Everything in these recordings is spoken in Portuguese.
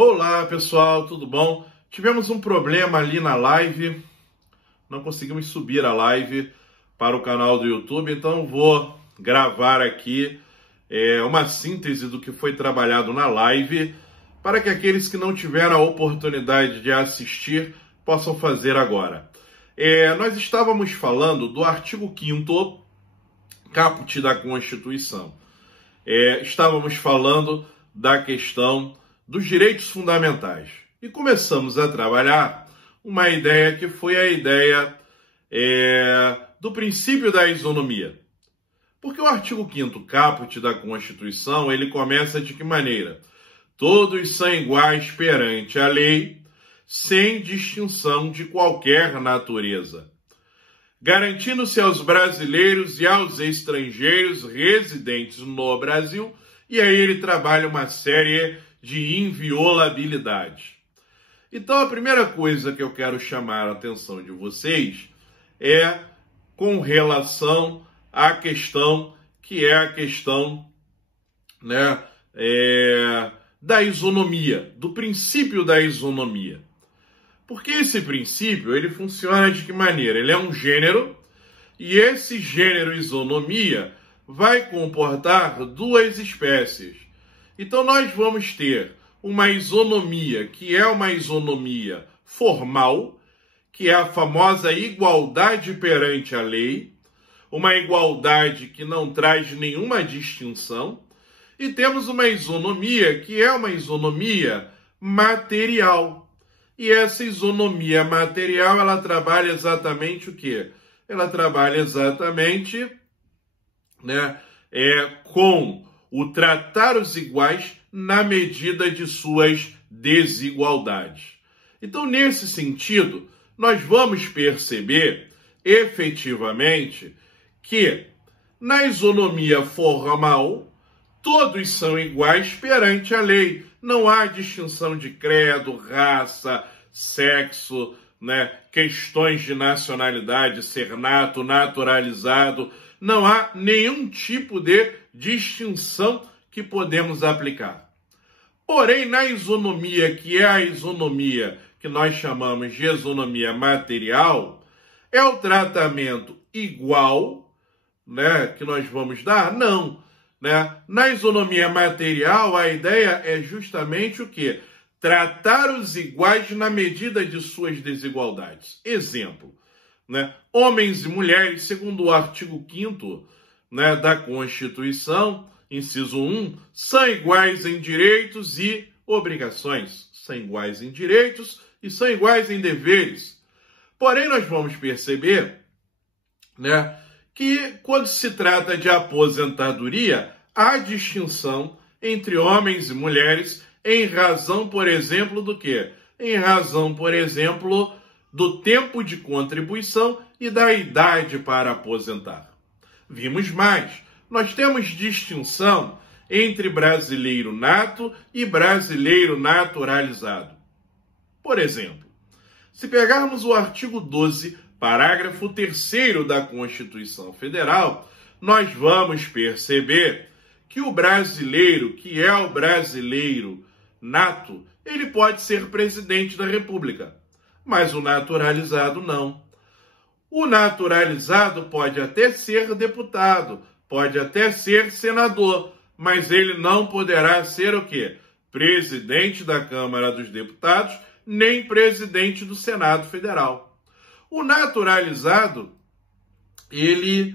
Olá pessoal, tudo bom? Tivemos um problema ali na live, não conseguimos subir a live para o canal do YouTube, então vou gravar aqui uma síntese do que foi trabalhado na live, para que aqueles que não tiveram a oportunidade de assistir possam fazer agora. Nós estávamos falando do artigo 5º, caput da Constituição. Estávamos falando da questão dos direitos fundamentais. E começamos a trabalhar uma ideia que foi a ideia do princípio da isonomia. Porque o artigo 5º caput da Constituição, ele começa de que maneira? Todos são iguais perante a lei, sem distinção de qualquer natureza, garantindo-se aos brasileiros e aos estrangeiros residentes no Brasil, e aí ele trabalha uma série de inviolabilidade. Então, a primeira coisa que eu quero chamar a atenção de vocês é com relação à questão que é a questão da isonomia, do princípio da isonomia. Porque esse princípio, ele funciona de que maneira? Ele é um gênero, e esse gênero isonomia vai comportar duas espécies. Então nós vamos ter uma isonomia, que é uma isonomia formal, que é a famosa igualdade perante a lei, uma igualdade que não traz nenhuma distinção, e temos uma isonomia, que é uma isonomia material. E essa isonomia material, ela trabalha exatamente o quê? Ela trabalha exatamente com o tratar os iguais na medida de suas desigualdades. Então, nesse sentido, nós vamos perceber, efetivamente, que na isonomia formal, todos são iguais perante a lei. Não há distinção de credo, raça, sexo, questões de nacionalidade, ser nato, naturalizado. Não há nenhum tipo de distinção que podemos aplicar. Porém, na isonomia, que é a isonomia que nós chamamos de isonomia material, é o tratamento igual, que nós vamos dar? Não. Na isonomia material, a ideia é justamente o quê? Tratar os iguais na medida de suas desigualdades. Exemplo, homens e mulheres, segundo o artigo 5º da Constituição, inciso 1, são iguais em direitos e obrigações. São iguais em direitos e são iguais em deveres. Porém, nós vamos perceber que quando se trata de aposentadoria, há distinção entre homens e mulheres em razão, por exemplo, do quê? Em razão, por exemplo, do tempo de contribuição e da idade para aposentar. Vimos mais. Nós temos distinção entre brasileiro nato e brasileiro naturalizado. Por exemplo, se pegarmos o artigo 12, parágrafo 3º da Constituição Federal, nós vamos perceber que o brasileiro, que é o brasileiro nato, ele pode ser presidente da República, mas o naturalizado não. O naturalizado pode até ser deputado, pode até ser senador, mas ele não poderá ser o quê? Presidente da Câmara dos Deputados, nem presidente do Senado Federal. O naturalizado, ele,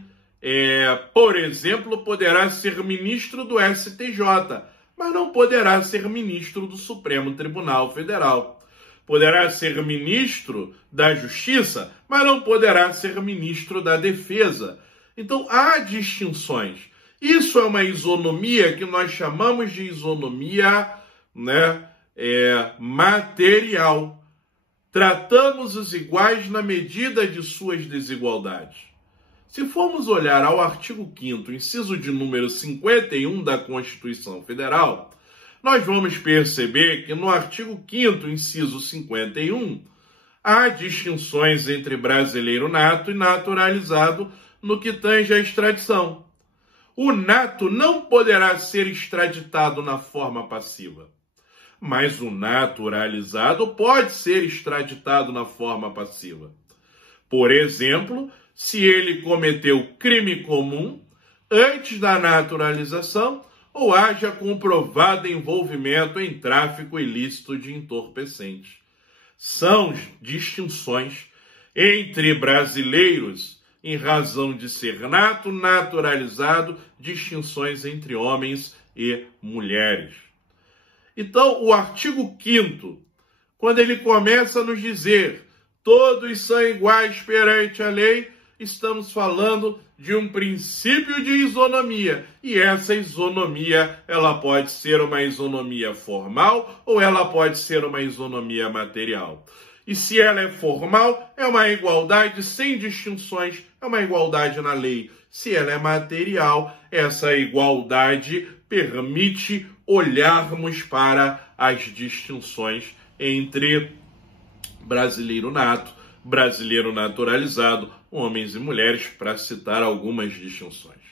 por exemplo, poderá ser ministro do STJ, mas não poderá ser ministro do Supremo Tribunal Federal. Poderá ser ministro da Justiça, mas não poderá ser ministro da Defesa. Então, há distinções. Isso é uma isonomia que nós chamamos de isonomia material. Tratamos os iguais na medida de suas desigualdades. Se formos olhar ao artigo 5º, inciso de número 51 da Constituição Federal, nós vamos perceber que no artigo 5º, inciso 51, há distinções entre brasileiro nato e naturalizado no que tange à extradição. O nato não poderá ser extraditado na forma passiva. mas o naturalizado pode ser extraditado na forma passiva. Por exemplo, se ele cometeu crime comum antes da naturalização ou haja comprovado envolvimento em tráfico ilícito de entorpecentes. São distinções entre brasileiros em razão de ser naturalizado, distinções entre homens e mulheres. Então, o artigo 5º, quando ele começa a nos dizer todos são iguais perante a lei, estamos falando de um princípio de isonomia. E essa isonomia, ela pode ser uma isonomia formal ou ela pode ser uma isonomia material. E se ela é formal, é uma igualdade sem distinções, é uma igualdade na lei. Se ela é material, essa igualdade permite olharmos para as distinções entre brasileiro nato, brasileiro naturalizado, homens e mulheres, para citar algumas distinções.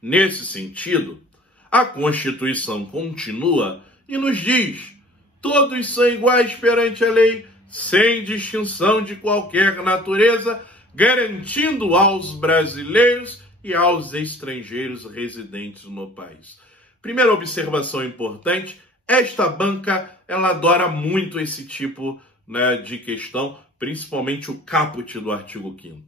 Nesse sentido, a Constituição continua e nos diz: todos são iguais perante a lei, sem distinção de qualquer natureza, garantindo aos brasileiros e aos estrangeiros residentes no país. Primeira observação importante: esta banca ela adora muito esse tipo de questão, principalmente o caput do artigo 5º.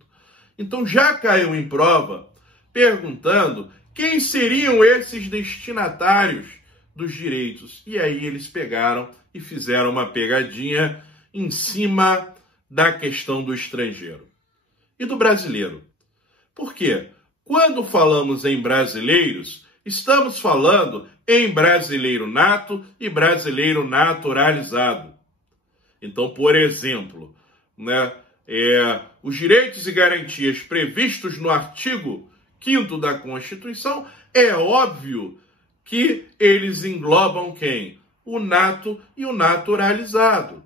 Então já caiu em prova perguntando quem seriam esses destinatários dos direitos. E aí eles pegaram e fizeram uma pegadinha em cima da questão do estrangeiro e do brasileiro. Por quê? Quando falamos em brasileiros, estamos falando em brasileiro nato e brasileiro naturalizado. Então, por exemplo, os direitos e garantias previstos no artigo 5º da Constituição, é óbvio que eles englobam quem? O nato e o naturalizado.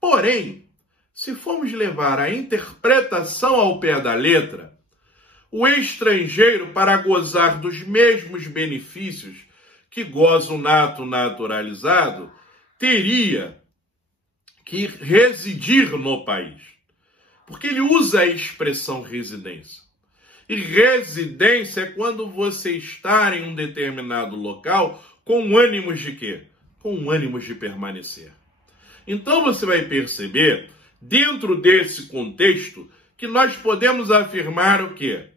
Porém, se formos levar a interpretação ao pé da letra, o estrangeiro, para gozar dos mesmos benefícios que goza o nato naturalizado, teria que residir no país. Porque ele usa a expressão residência. E residência é quando você está em um determinado local com ânimos de quê? Com ânimos de permanecer. Então você vai perceber, dentro desse contexto, que nós podemos afirmar o quê?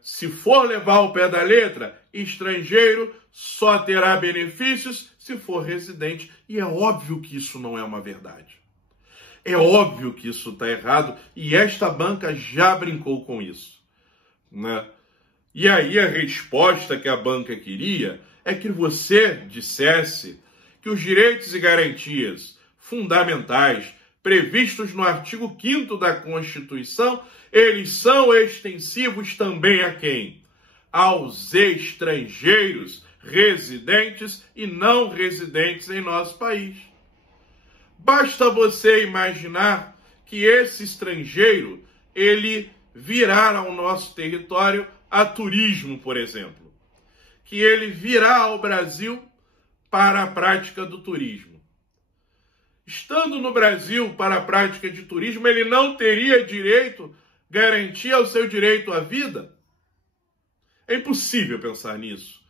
Se for levar ao pé da letra, estrangeiro só terá benefícios se for residente. E é óbvio que isso não é uma verdade. É óbvio que isso está errado e esta banca já brincou com isso. E aí a resposta que a banca queria é que você dissesse que os direitos e garantias fundamentais previstos no artigo 5º da Constituição, eles são extensivos também a quem? Aos estrangeiros residentes e não residentes em nosso país. Basta você imaginar que esse estrangeiro, ele virá ao nosso território a turismo, por exemplo. Que ele virá ao Brasil para a prática do turismo. Estando no Brasil para a prática de turismo, ele não teria direito, garantia o seu direito à vida? É impossível pensar nisso,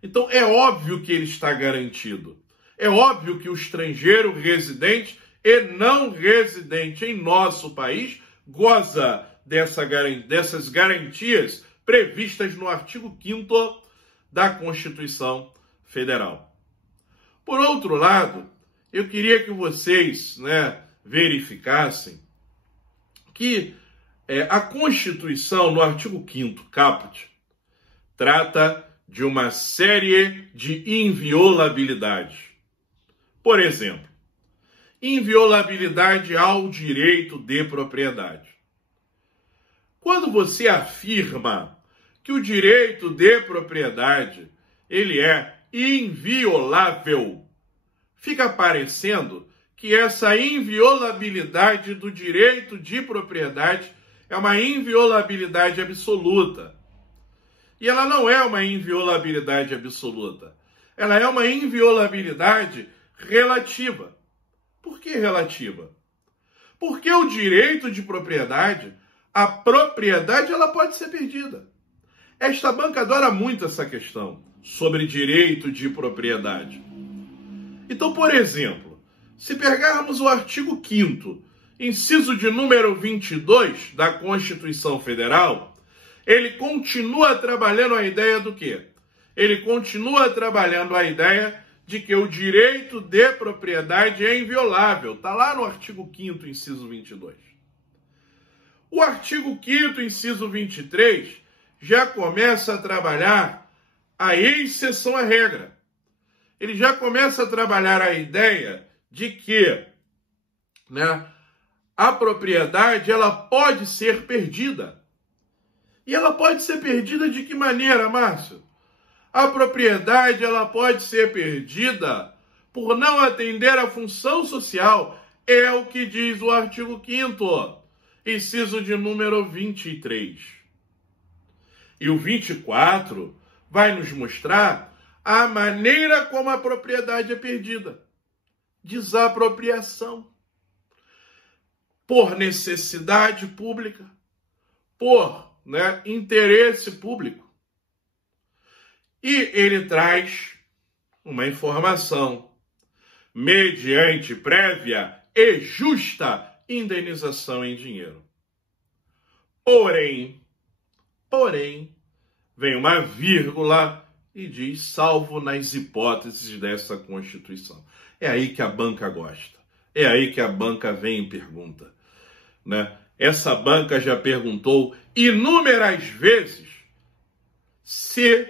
Então é óbvio que ele está garantido. É óbvio que o estrangeiro residente e não residente em nosso país goza dessas garantias previstas no artigo 5º da Constituição Federal. Por outro lado, eu queria que vocês verificassem que a Constituição, no artigo 5º, caput, trata de uma série de inviolabilidades. Por exemplo, inviolabilidade ao direito de propriedade. Quando você afirma que o direito de propriedade ele é inviolável, fica parecendo que essa inviolabilidade do direito de propriedade é uma inviolabilidade absoluta. E ela não é uma inviolabilidade absoluta. ela é uma inviolabilidade relativa. Por que relativa? Porque o direito de propriedade, a propriedade, ela pode ser perdida. Esta banca adora muito essa questão sobre direito de propriedade. Então, por exemplo, se pegarmos o artigo 5º, inciso de número 22 da Constituição Federal, ele continua trabalhando a ideia do quê? Ele continua trabalhando a ideia de que o direito de propriedade é inviolável. Está lá no artigo 5º, inciso 22. O artigo 5º, inciso 23, já começa a trabalhar a exceção à regra. Ele já começa a trabalhar a ideia de que, a propriedade ela pode ser perdida. E ela pode ser perdida de que maneira, Márcio? A propriedade ela pode ser perdida por não atender à função social. É o que diz o artigo 5º, inciso de número 23. E o 24 vai nos mostrar a maneira como a propriedade é perdida. Desapropriação. Por necessidade pública, por interesse público. E ele traz uma informação mediante prévia e justa indenização em dinheiro. Porém, vem uma vírgula e diz, salvo nas hipóteses dessa Constituição. É aí que a banca gosta. É aí que a banca vem e pergunta. Essa banca já perguntou inúmeras vezes se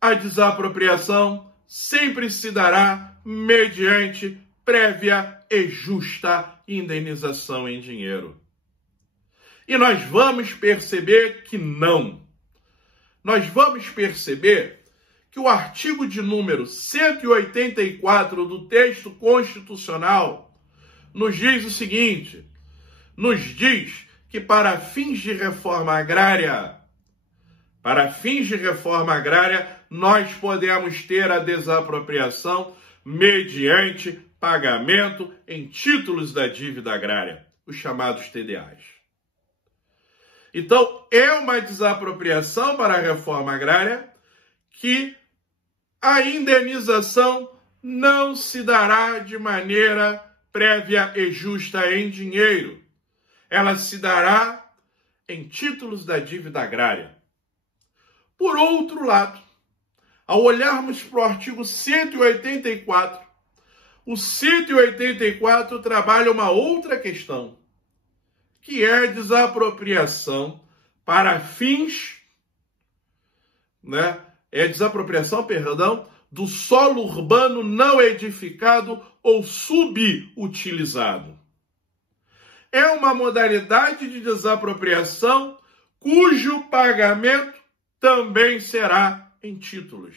a desapropriação sempre se dará mediante prévia e justa indenização em dinheiro. E nós vamos perceber que não. Nós vamos perceber que o artigo de número 184 do texto constitucional nos diz o seguinte, nos diz que para fins de reforma agrária, nós podemos ter a desapropriação mediante pagamento em títulos da dívida agrária, os chamados TDAs. Então, é uma desapropriação para a reforma agrária que a indenização não se dará de maneira prévia e justa em dinheiro. Ela se dará em títulos da dívida agrária. Por outro lado, ao olharmos para o artigo 184, o 184 trabalha uma outra questão, que é a desapropriação para fins, do solo urbano não edificado ou subutilizado. É uma modalidade de desapropriação cujo pagamento também será em títulos.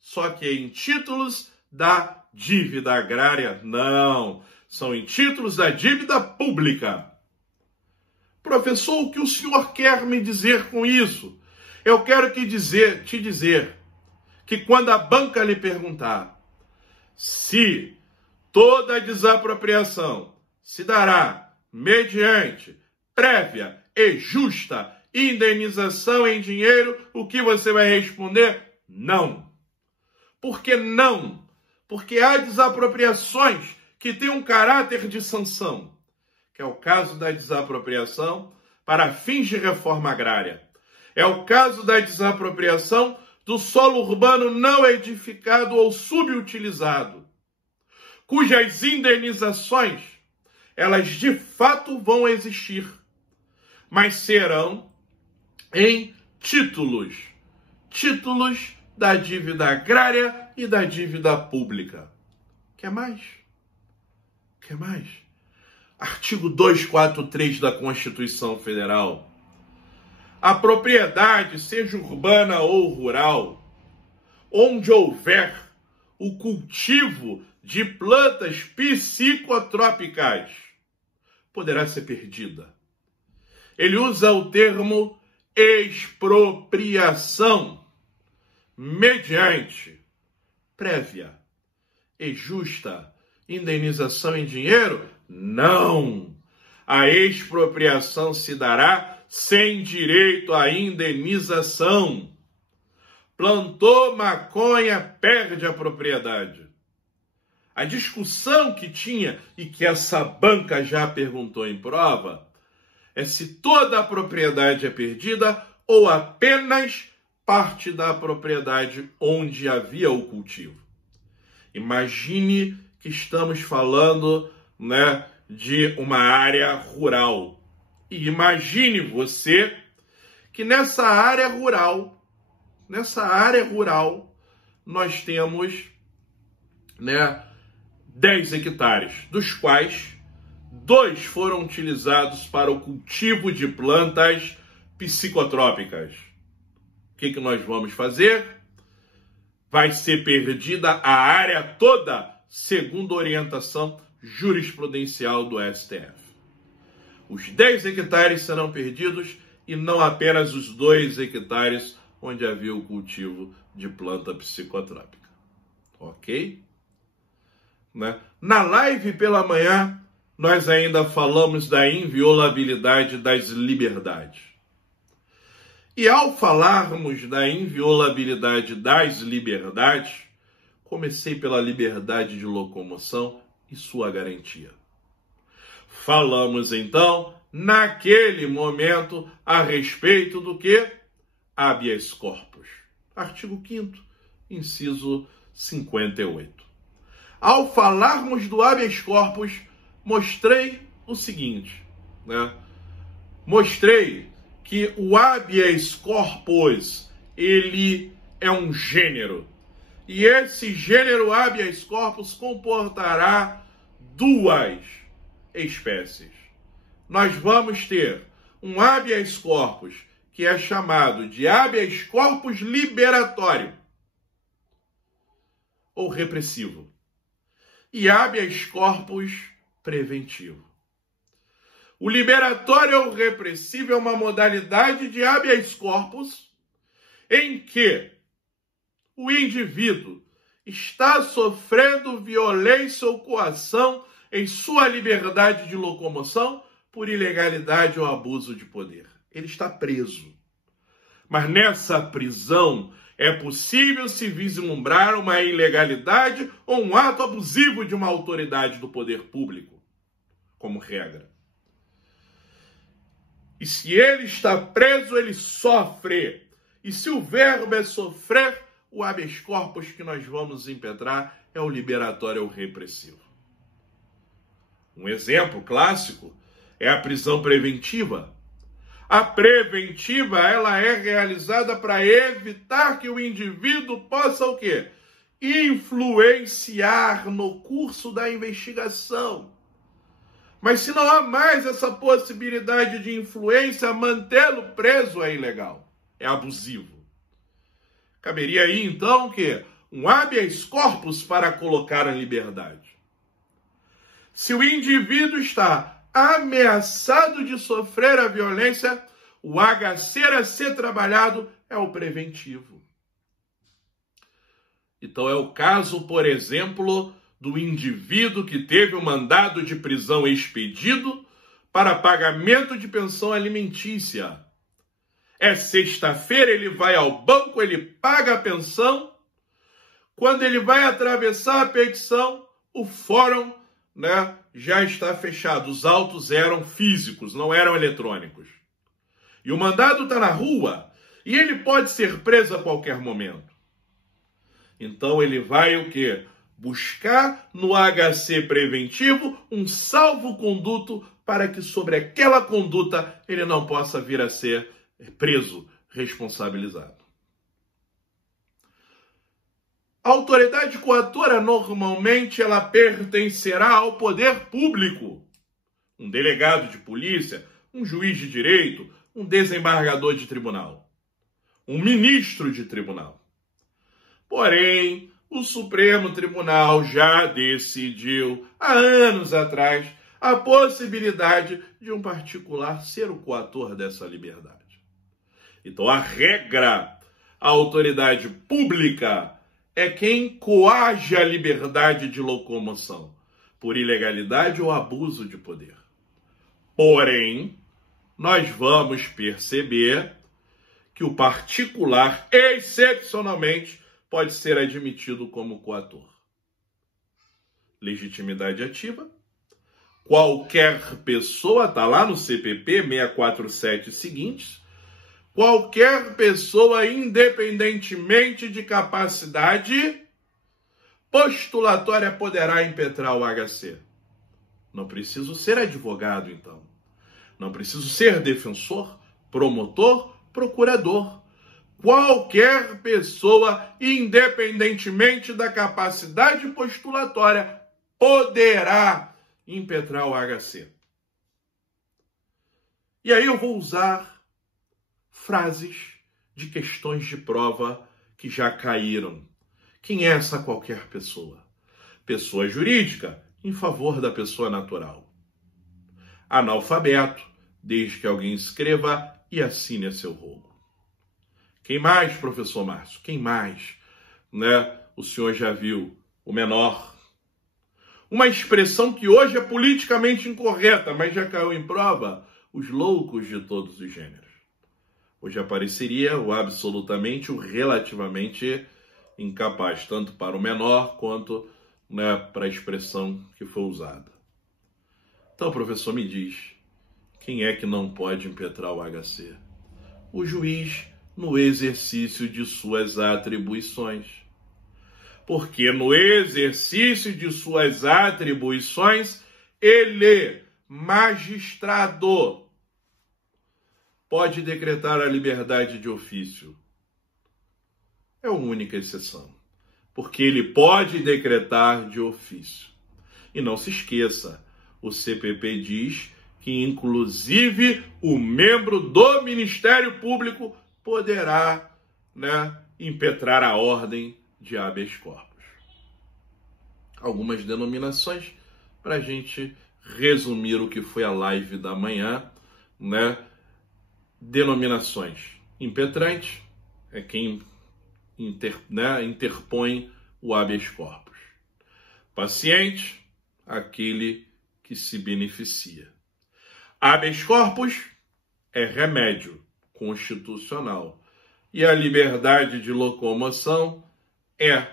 Só que em títulos da dívida agrária, não. São em títulos da dívida pública. Professor, o que o senhor quer me dizer com isso? Eu quero te dizer que quando a banca lhe perguntar se toda a desapropriação se dará mediante prévia e justa indenização em dinheiro, o que você vai responder? Não. Por que não? Porque há desapropriações que têm um caráter de sanção, que é o caso da desapropriação para fins de reforma agrária. É o caso da desapropriação do solo urbano não edificado ou subutilizado, cujas indenizações, elas de fato vão existir, mas serão em títulos da dívida agrária e da dívida pública. Quer mais? Artigo 243 da Constituição Federal. A propriedade, seja urbana ou rural, onde houver o cultivo de plantas psicotrópicas, poderá ser perdida. Ele usa o termo expropriação mediante prévia e justa. Indenização em dinheiro? Não! A expropriação se dará sem direito à indenização. Plantou maconha, perde a propriedade. A discussão que tinha, e que essa banca já perguntou em prova, é se toda a propriedade é perdida ou apenas parte da propriedade onde havia o cultivo. Imagine que estamos falando, de uma área rural. E imagine você que nessa área rural, nós temos 10 hectares, dos quais 2 foram utilizados para o cultivo de plantas psicotrópicas. O que nós vamos fazer? Vai ser perdida a área toda, segundo orientação jurisprudencial do STF. Os 10 hectares serão perdidos e não apenas os 2 hectares onde havia o cultivo de planta psicotrópica. Ok? Na live pela manhã, nós ainda falamos da inviolabilidade das liberdades. E ao falarmos da inviolabilidade das liberdades, comecei pela liberdade de locomoção e sua garantia. Falamos então, naquele momento, a respeito do que? Habeas corpus. Artigo 5º, inciso 58. Ao falarmos do habeas corpus, mostrei o seguinte, Mostrei que o habeas corpus, ele é um gênero. E esse gênero habeas corpus comportará 2 espécies. Nós vamos ter um habeas corpus que é chamado de habeas corpus liberatório ou repressivo e habeas corpus preventivo. O liberatório ou repressivo é uma modalidade de habeas corpus em que o indivíduo está sofrendo violência ou coação em sua liberdade de locomoção por ilegalidade ou abuso de poder. Ele está preso. Mas nessa prisão é possível se vislumbrar uma ilegalidade ou um ato abusivo de uma autoridade do poder público, como regra. E se ele está preso, ele sofre. E se o verbo é sofrer, o habeas corpus que nós vamos impetrar é o liberatório ou repressivo. Um exemplo clássico é a prisão preventiva. A preventiva, ela é realizada para evitar que o indivíduo possa o quê? Influenciar no curso da investigação. Mas se não há mais essa possibilidade de influência, mantê-lo preso é ilegal, é abusivo. Caberia aí, então, o quê? Um habeas corpus para colocar a liberdade. Se o indivíduo está ameaçado de sofrer a violência, o HC a ser trabalhado é o preventivo. Então é o caso, por exemplo, do indivíduo que teve o mandado de prisão expedido para pagamento de pensão alimentícia. É sexta-feira, ele vai ao banco, ele paga a pensão. Quando ele vai atravessar a petição, o fórum já está fechado. Os autos eram físicos, não eram eletrônicos. E o mandado está na rua e ele pode ser preso a qualquer momento. Então ele vai o quê? Buscar no HC preventivo um salvo-conduto para que sobre aquela conduta ele não possa vir a ser preso, responsabilizado. A autoridade coatora, normalmente, ela pertencerá ao poder público. Um delegado de polícia, um juiz de direito, um desembargador de tribunal, um ministro de tribunal. Porém, o Supremo Tribunal já decidiu, há anos atrás, a possibilidade de um particular ser o coator dessa liberdade. Então, a regra, a autoridade pública é quem coage a liberdade de locomoção por ilegalidade ou abuso de poder. Porém, nós vamos perceber que o particular, excepcionalmente, pode ser admitido como coator. Legitimidade ativa. Qualquer pessoa, está lá no CPP 647 seguintes, qualquer pessoa, independentemente de capacidade postulatória, poderá impetrar o HC. Não preciso ser advogado, então. Não preciso ser defensor, promotor, procurador. Qualquer pessoa, independentemente da capacidade postulatória, poderá impetrar o HC. E aí eu vou usar frases de questões de prova que já caíram. Quem é essa qualquer pessoa? Pessoa jurídica, em favor da pessoa natural. Analfabeto, desde que alguém escreva e assine a seu rolo. Quem mais, professor Márcio? Quem mais? O senhor já viu o menor. Uma expressão que hoje é politicamente incorreta, mas já caiu em prova, os loucos de todos os gêneros. Hoje apareceria o absolutamente, o relativamente incapaz, tanto para o menor quanto para a expressão que foi usada. Então, professor, me diz, quem é que não pode impetrar o HC? O juiz no exercício de suas atribuições. Porque no exercício de suas atribuições, ele, magistrado, pode decretar a liberdade de ofício. É a única exceção. Porque ele pode decretar de ofício. E não se esqueça, o CPP diz que, inclusive, o membro do Ministério Público poderá impetrar a ordem de habeas corpus. Algumas denominações para a gente resumir o que foi a live da manhã, Denominações. Impetrante é quem interpõe o habeas corpus. Paciente, aquele que se beneficia. Habeas corpus é remédio constitucional. E a liberdade de locomoção é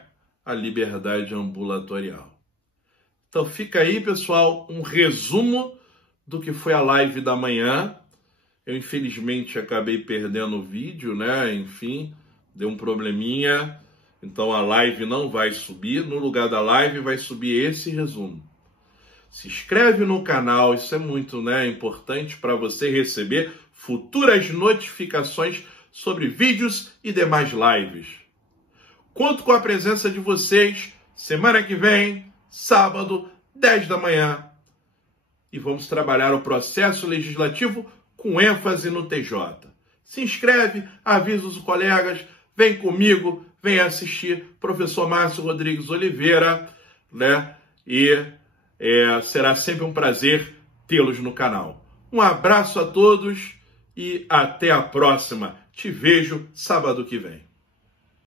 a liberdade ambulatorial. Então fica aí, pessoal, um resumo do que foi a live da manhã. Eu, infelizmente, acabei perdendo o vídeo, Enfim, deu um probleminha. Então a live não vai subir. No lugar da live vai subir esse resumo. Se inscreve no canal, isso é muito importante para você receber futuras notificações sobre vídeos e demais lives. Conto com a presença de vocês semana que vem, sábado, 10 da manhã. E vamos trabalhar o processo legislativo com ênfase no TJ. Se inscreve, avisa os colegas, vem comigo, vem assistir professor Márcio Rodrigues Oliveira, E será sempre um prazer tê-los no canal. Um abraço a todos e até a próxima. Te vejo sábado que vem.